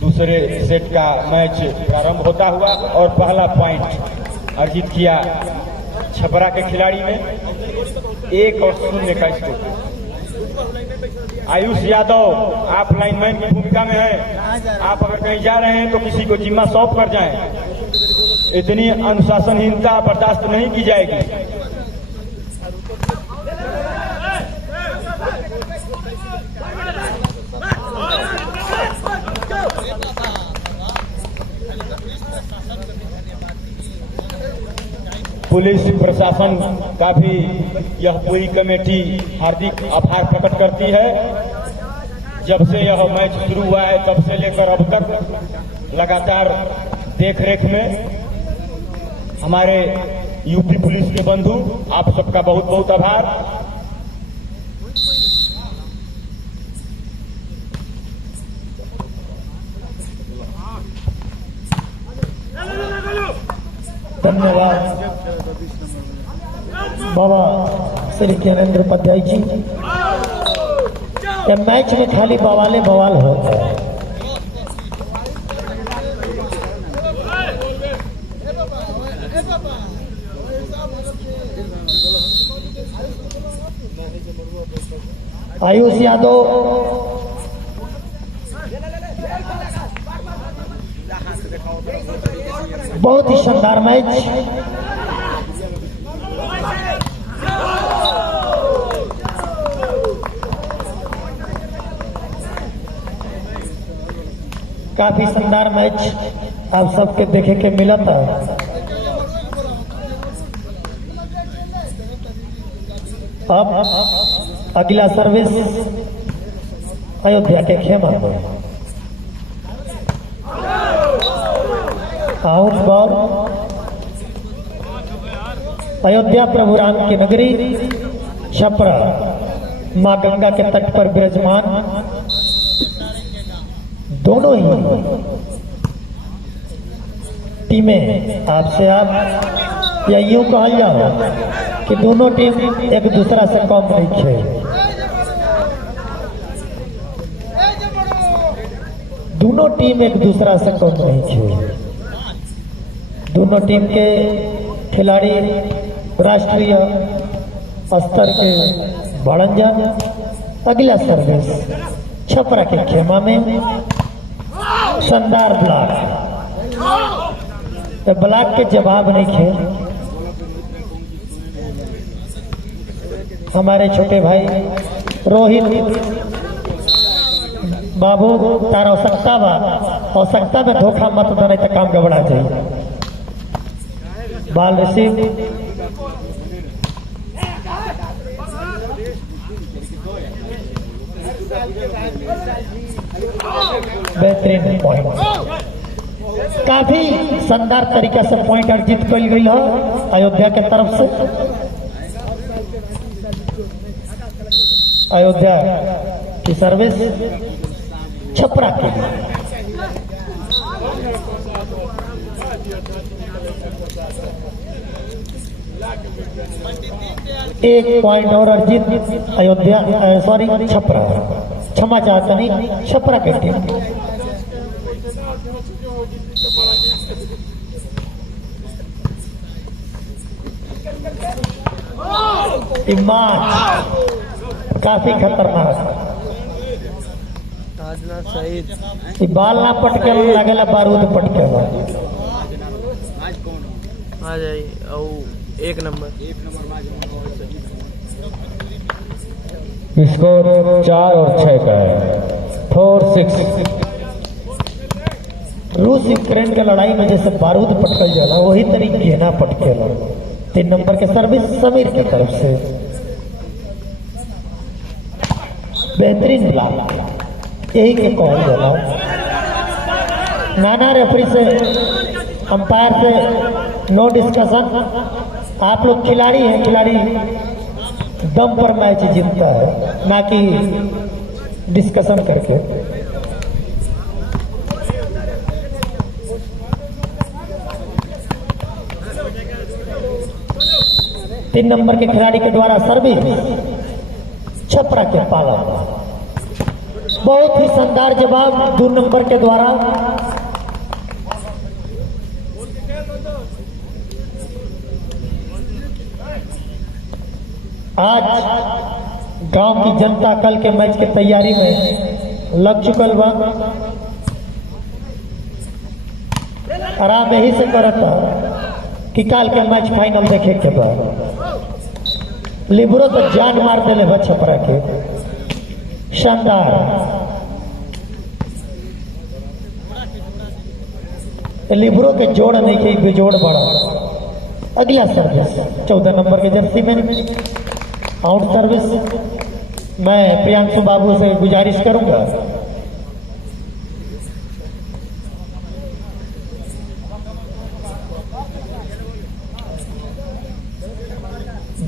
दूसरे सेट का मैच प्रारंभ होता हुआ और पहला पॉइंट अर्जित किया छपरा के खिलाड़ी ने 1-0 का स्कोर। आयुष यादव, आप लाइनमैन की भूमिका में हैं, आप अगर कहीं जा रहे हैं तो किसी को जिम्मा सौंप कर जाएं। इतनी अनुशासनहीनता बर्दाश्त नहीं की जाएगी। पुलिस प्रशासन का भी यह पूरी कमेटी हार्दिक आभार प्रकट करती है। जब से यह मैच शुरू हुआ है तब से लेकर अब तक लगातार देखरेख में हमारे यूपी पुलिस के बंधु, आप सबका बहुत बहुत आभार। धन्यवाद बाबा श्री ज्ञानेंद्र उपाध्याय जी। जब मैच में खाली बवाले बवाल होता है। आयुष यादव बहुत ही शानदार मैच। काफी शानदार मैच आप सबके देखे के मिला था। अब अगला सर्विस अयोध्या के खेमा में आउट बॉल। अयोध्या प्रभु राम की नगरी छपरा मां गंगा के तट पर विराजमान दोनों ही टीमें आपसे आप या यूं कहा जाए कि दोनों टीम एक दूसरा से कम नहीं है। दोनों टीम एक दूसरा से कम नहीं है। दोनों टीम के खिलाड़ी राष्ट्रीय स्तर के बढ़न जा। अगला सर्विस छपरा के खेमा में शानदार ब्लॉक। तो ब्लॉक के जवाब नहीं खे। हमारे छोटे भाई रोहित बाबू तार आवश्यकता में धोखा मत देने तक काम गबड़ा जाए। बाल रिसीव बेहतरीन पॉइंट। काफी शानदार तरीका से पॉइंट अर्जित कल गई है अयोध्या के तरफ से। अयोध्या की सर्विस छपरा के लिए। एक पॉइंट और अर्जित अयोध्या सॉरी छपरा, क्षमा चाहता नहीं, छपरा के टीम। काफी खतरनाक। बाल ना पटके लगेला, बारूद पटके आ जाए। एक नंबर स्कोर 4 और 6 का है। 4-6। रूस यूक्रेन के लड़ाई में जैसे बारूद पटकल जाला वही तरीके ना पटकेला। 3 नंबर के सर्विस समीर की तरफ से बेहतरीन ब्लॉक। यही के कॉल जाला। नाना रेफरी से अंपायर से नो डिस्कशन। आप लोग खिलाड़ी हैं, खिलाड़ी दम पर मैच जीतता है, ना कि डिस्कशन करके। 3 नंबर के खिलाड़ी के द्वारा सर्विस छपरा के पाला। बहुत ही शानदार जवाब 2 नंबर के द्वारा। आज गांव की जनता कल के मैच की तैयारी में लग चुकल बा। आराम यही से करता कि काल के मैच फाइनल देखे के बाद लिबरो तो जान मार देले बा छपरा के। शानदार लिबरो के जोड़ नहीं के बेजोड़ बड़ा। अगला सर्विस 14 नंबर के जर्सी में आउट सर्विस। मैं प्रियांशु बाबू से गुजारिश करूंगा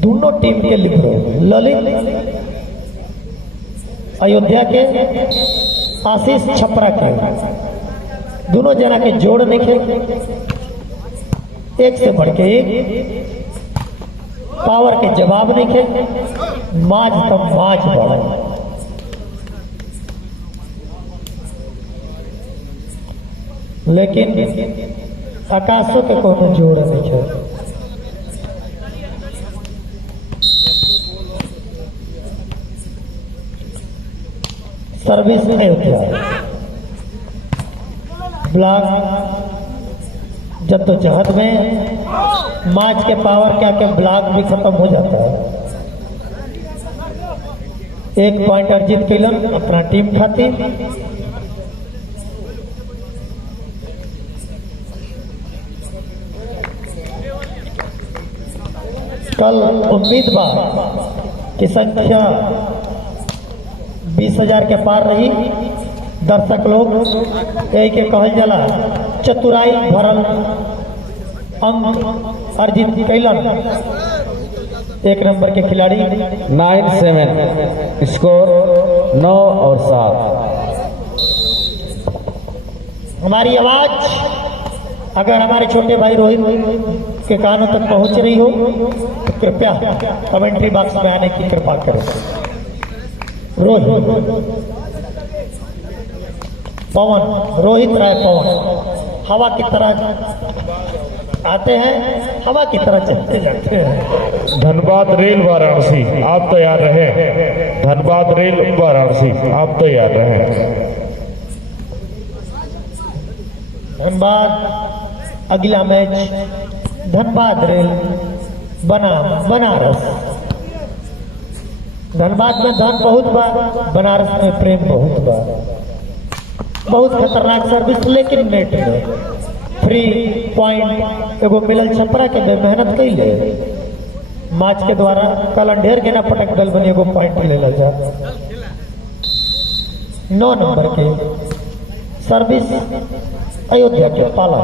दोनों टीम के लिबरो ललित अयोध्या के, आशीष छपरा के, दोनों जना के जोड़ देखे एक से बढ़ के एक पावर के जवाब देखे। माज तब माज बढ़े। लेकिन आकाशों के कोनो जोड़ नहीं। सर्विस में अयोध्या ब्लॉक जद्दोजहद में मैच के पावर क्या के ब्लॉक भी खत्म हो जाता है। 1 पॉइंट अर्जित कैलन अपना टीम खातिर। कल उम्मीद बा कि संख्या 20,000 के पार रही। दर्शक लोग यही के कहल जाला चतुराई भरल अंक अर्जित कैलन। 1 नंबर के खिलाड़ी 9-7 स्कोर 9 और 7। हमारी आवाज अगर हमारे छोटे भाई रोहित के कानों तक पहुंच रही हो तो कृपया कमेंट्री बॉक्स में आने की कृपा करें। रोहित पवन, रोहित राय पवन हवा की तरह आते हैं, हवा की तरह चलते जाते हैं। धनबाद रेल वाराणसी आप तैयार रहे। धनबाद रेल वाराणसी आप तैयार रहे। धनबाद अगला मैच धनबाद रेल बनारस। धनबाद में धन बहुत बा, बनारस में प्रेम बहुत बा। बहुत खतरनाक सर्विस लेकिन नेट में फ्री पॉइंट एगो मिलल छपरा के मेहनत कैले मैच के द्वारा। कल अंधेर के ना पटक दल बनी एगो पॉइंट ले जा। 9 नंबर के सर्विस अयोध्या के पाला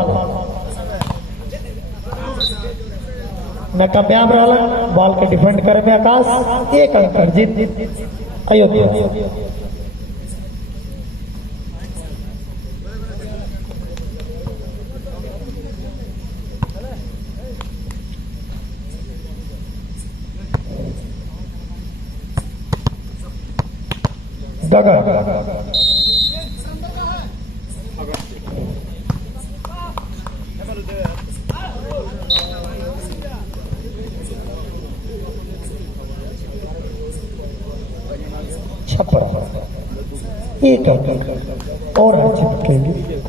नाकामयाब रहा। बॉल के डिफेंड करे में आकाश 1 अंक अर्जित अयोध्या। दगा छपरा 1 अंक और अर्जित के लिए।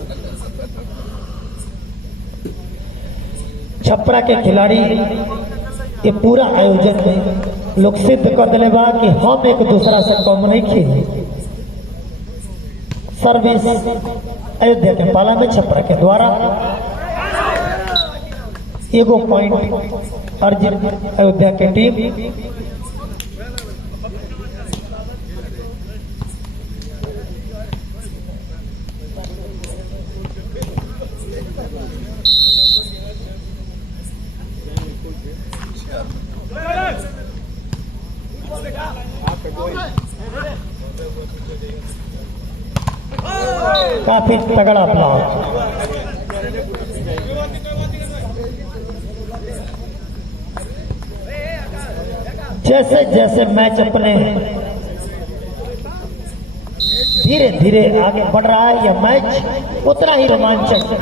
छपरा के खिलाड़ी ये पूरा आयोजन में लोग सिद्ध कर दिले बा कि हम एक दूसरा से कम नहीं खेली। सर्विस अयोध्या के पाला में छपरा के द्वारा एगो पॉइंट अर्जित अयोध्या के टीम। काफी तगड़ा ब्लॉक। जैसे जैसे मैच अपने धीरे धीरे आगे बढ़ रहा है, यह मैच उतना ही रोमांचक है।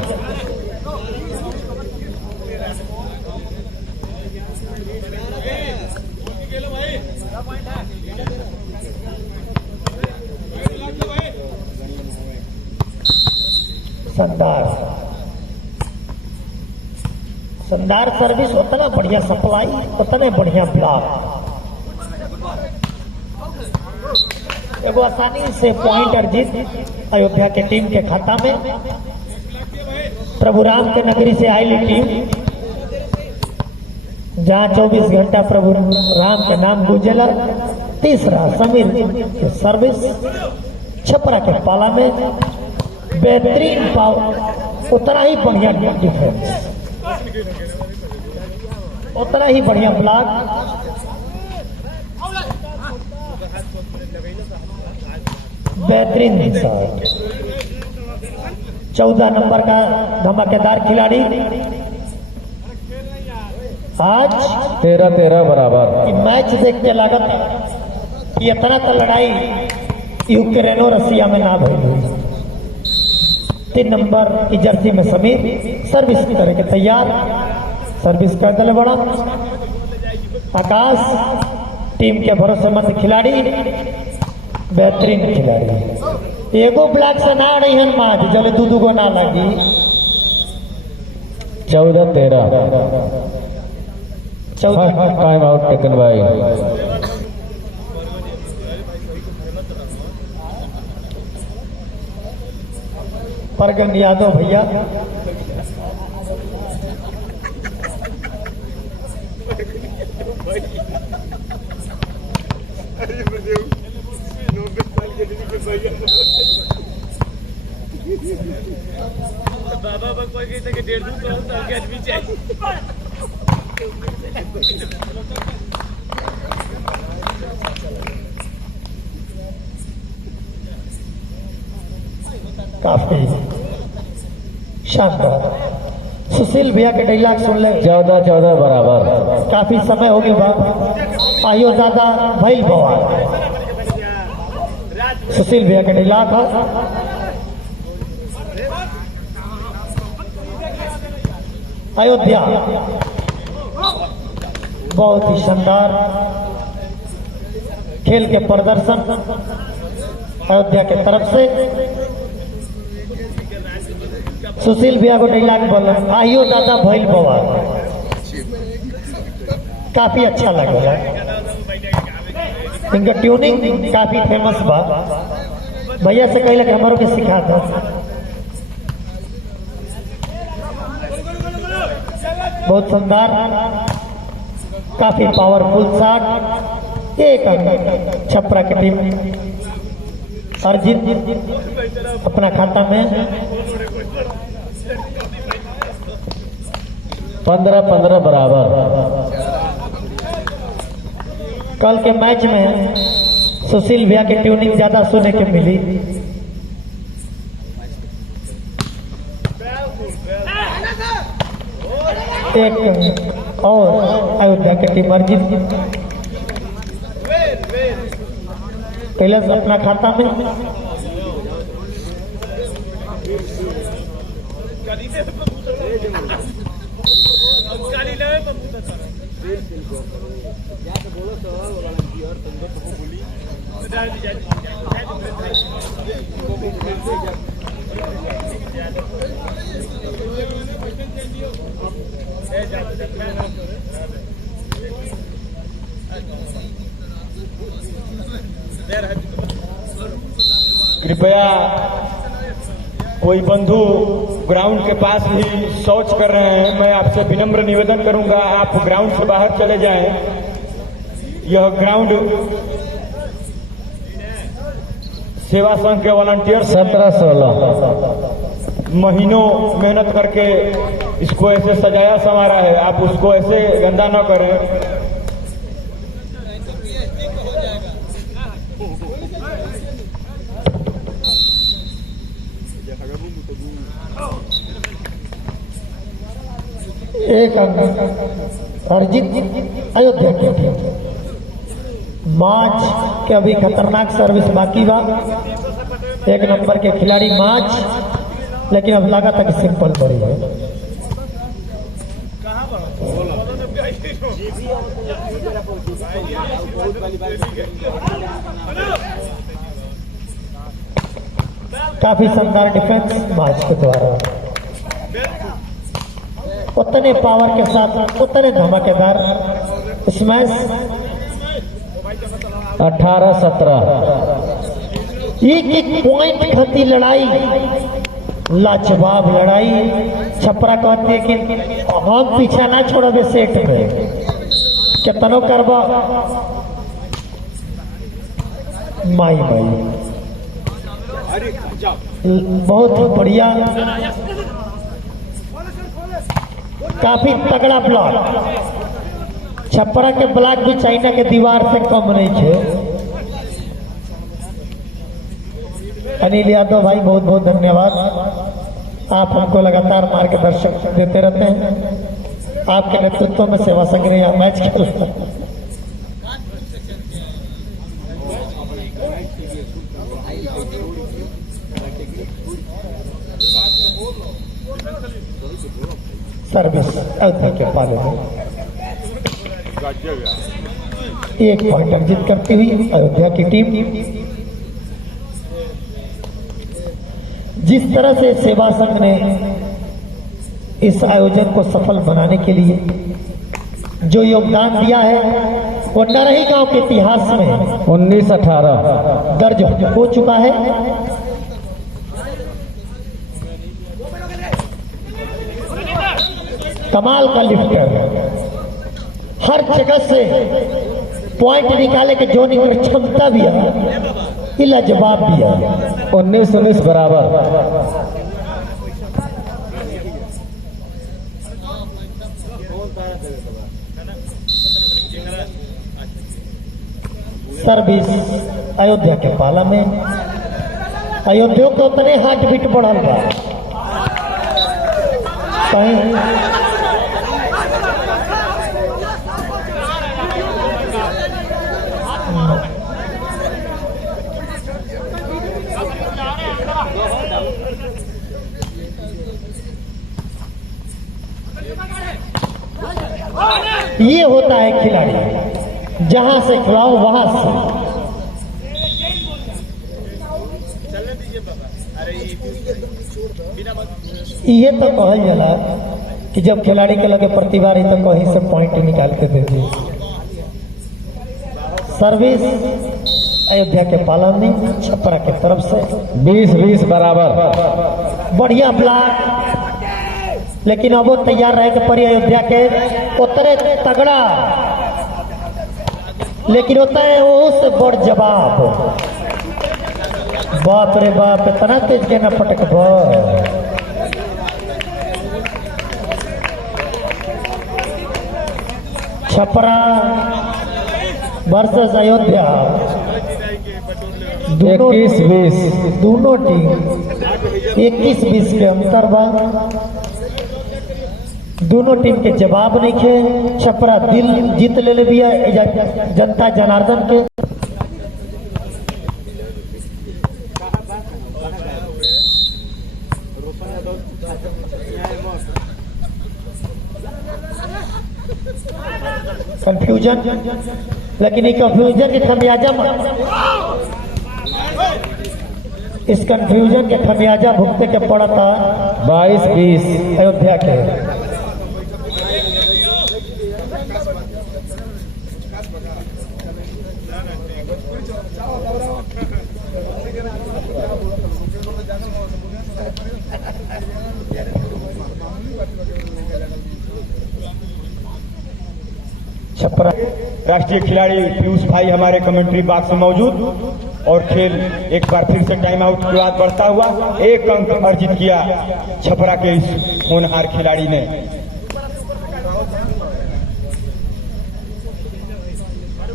शानदार सर्विस, उतना बढ़िया सप्लाई, उतने बढ़िया ब्लॉक। एगो आसानी से पॉइंट अर्जित अयोध्या के टीम के खाता में। प्रभु राम के नगरी से आयली टीम, जहां 24 घंटा प्रभु राम के नाम गूंजेला। तीसरा समीर की सर्विस, छपरा के पाला में बेहतरीन पावर, उतना ही बढ़िया डिफेंस, उतना ही बढ़िया ब्लॉक। बेहतरीन शॉट। 14 नंबर का धमाकेदार खिलाड़ी। आज 13-13 बराबर। ये मैच देख के लागत कि इतना तो लड़ाई यूक्रेन और रसिया में ना भई। 3 नंबर की जर्सी में समीर सर्विस करे के तैयार, सर्विस कर दिल बड़ा। आकाश टीम के भरोसेमंद खिलाड़ी, बेहतरीन खिलाड़ी। एगो ब्लॉक से ना रही हन माज, जब दू गो ना लगी। 14-13। Time out taken by Pargan Yadav भैया। बाबा बकवास कहते कि 150 साल के आदमी चाहिए। काफी शानदार। सुशील भैया के डायलॉग सुन ले। 14-14 बराबर। काफी समय हो गया बाप, आइयो दादा भैल बवाल। सुशील भैया के डायलॉग है। अयोध्या बहुत ही शानदार खेल के प्रदर्शन अयोध्या के तरफ से। सुशील भैया को डायलॉग बोल, आइयो दादा भैल बवाल। काफी अच्छा लगा, इनका ट्यूनिंग काफी फेमस बा। भैया से कहले कि हमारो के सिखा दो। बहुत शानदार, काफी पावरफुल शॉट। एक अंक छपरा की टीम अर्जित अपना खाता में। 15-15 बराबर। कल के मैच में सुशील भैया की ट्यूनिंग ज्यादा सुनने के मिली। एक और अयोध्या की टीम अर्जित कैलाश अपना खाता में। कृपया कोई बंधु ग्राउंड के पास ही शौच कर रहे हैं, मैं आपसे विनम्र निवेदन करूंगा आप ग्राउंड से बाहर चले जाएं। यह ग्राउंड सेवा संघ के वॉलंटियर 17-16 महीनों मेहनत करके इसको ऐसे सजाया संवारा है, आप उसको ऐसे गंदा न करें। एक अंक अर्जित अयोध्या की टीम। माच के अभी खतरनाक सर्विस बाकी बा। एक नंबर के खिलाड़ी माच, लेकिन अब लगा था कि सिंपल पड़ी है। काफी शानदार डिफेंस माच के द्वारा, उतने पावर के साथ उतने धमाकेदार स्मैश। 18-17। एक एक पॉइंट खाती लड़ाई, लाजवाब लड़ाई। छपरा कहते हैं कि हम पीछा ना छोड़े सेट में, कितनो करबा माई माई। बहुत ही बढ़िया, काफी तगड़ा ब्लॉक। छपरा के ब्लॉक भी चाइना के दीवार से कम नहीं थे। अनिल यादव भाई बहुत बहुत धन्यवाद, आप हमको लगातार मार्गदर्शक देते रहते हैं। आपके नेतृत्व में सेवा संग्रह यह मैच खेल रहा है। सर्विस अयोध्या के पाले में एक पॉइंट अर्जित करती हुई अयोध्या की टीम। जिस तरह से सेवा संघ ने इस आयोजन को सफल बनाने के लिए जो योगदान दिया है, वो नरही गांव के इतिहास में 19-18 दर्ज हो चुका है। कमाल का लिफ्टर, हर जगह से पॉइंट निकाले के जोनी में क्षमता भी है, लाजवाब भी है। 19-19 बराबर। सर्विस अयोध्या के पाला में। अयोध्या को उतने हार्ट बीट बढ़ल बा, कहीं ये होता है खिलाड़ी, जहां से खिलाओ वहां से। ये तो कहल जाला कि जब खिलाड़ी के लगे प्रतिभा रही तो कहीं से पॉइंट निकाल के दे दी। सर्विस अयोध्या के पालन में छपरा की तरफ से 20-20 बराबर। बढ़िया ब्लॉक, लेकिन अब वो तैयार रहे के परी अयोध्या के उतरे तगड़ा, लेकिन होता है वो से बड़ जवाब। बाप रे बाप, इतना तेज के न पटक छपरा वर्सेस अयोध्या। 21-20 दोनों टीम 21-20 के अंतर बा। दोनों टीम के जवाब नहीं खे। छपरा दिल जीत ले भी है जनता जनार्दन के। कंफ्यूजन, लेकिन ये कंफ्यूजन के खमियाजा इस कंफ्यूजन के खमियाजा भुगते के पड़ता 22-20 अयोध्या के। छपरा राष्ट्रीय खिलाड़ी पीयूष भाई हमारे कमेंट्री बॉक्स में मौजूद, और खेल एक बार फिर से टाइम आउट के बाद बढ़ता हुआ 1 अंक अर्जित किया छपरा के इस होनहार खिलाड़ी ने।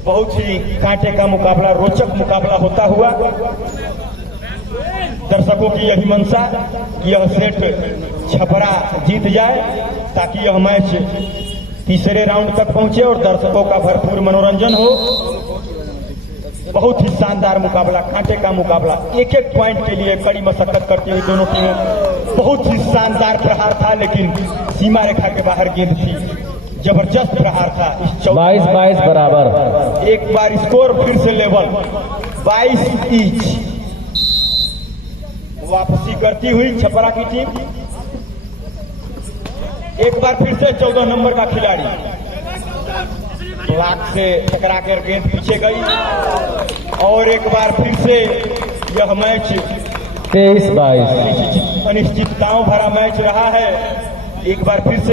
बहुत ही कांटे का मुकाबला, रोचक मुकाबला होता हुआ। दर्शकों की यही मंशा कि यह सेट छपरा जीत जाए ताकि यह मैच तीसरे राउंड तक पहुंचे और दर्शकों का भरपूर मनोरंजन हो। बहुत ही शानदार मुकाबला, कांटे का मुकाबला, एक एक पॉइंट के लिए कड़ी मशक्कत करती हुई दोनों टीमें। बहुत ही शानदार प्रहार था, लेकिन सीमा रेखा के बाहर गेंद थी। जबरदस्त प्रहार था। इस 22-22 बराबर। एक बार स्कोर फिर से लेवल 22 ईच। वापसी करती हुई छपरा की टीम। एक बार फिर से 14 नंबर का खिलाड़ी ब्लॉक से टकरा कर गेंद पीछे गई, और एक बार फिर से यह मैच 23-22। अनिश्चितताओं भरा मैच रहा है। एक बार फिर से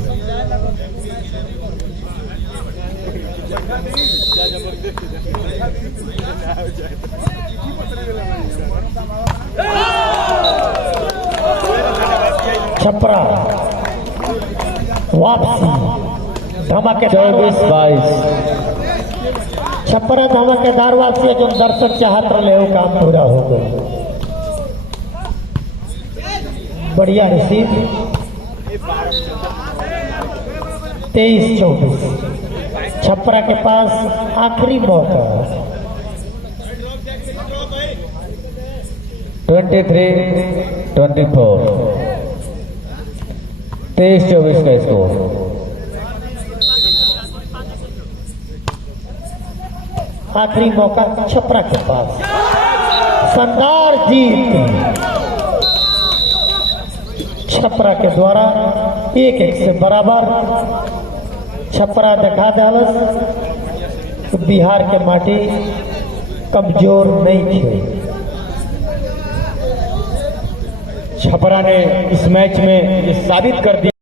छपरा वापसी धमाकेदार 24-22। छपरा धमाकेदार वापसी जो दर्शक चाहत रहे वो काम पूरा हो गया। बढ़िया रिसीव 23-24। छपरा के पास आखिरी मौका। 23-24। 23-24 का स्कोर। आखिरी मौका छपरा के पास। शानदार जीत छपरा के द्वारा 1-1 से बराबर। छपरा दिखा दहलस बिहार के माटी कमजोर नहीं थी। छपरा ने इस मैच में ये साबित कर दिया।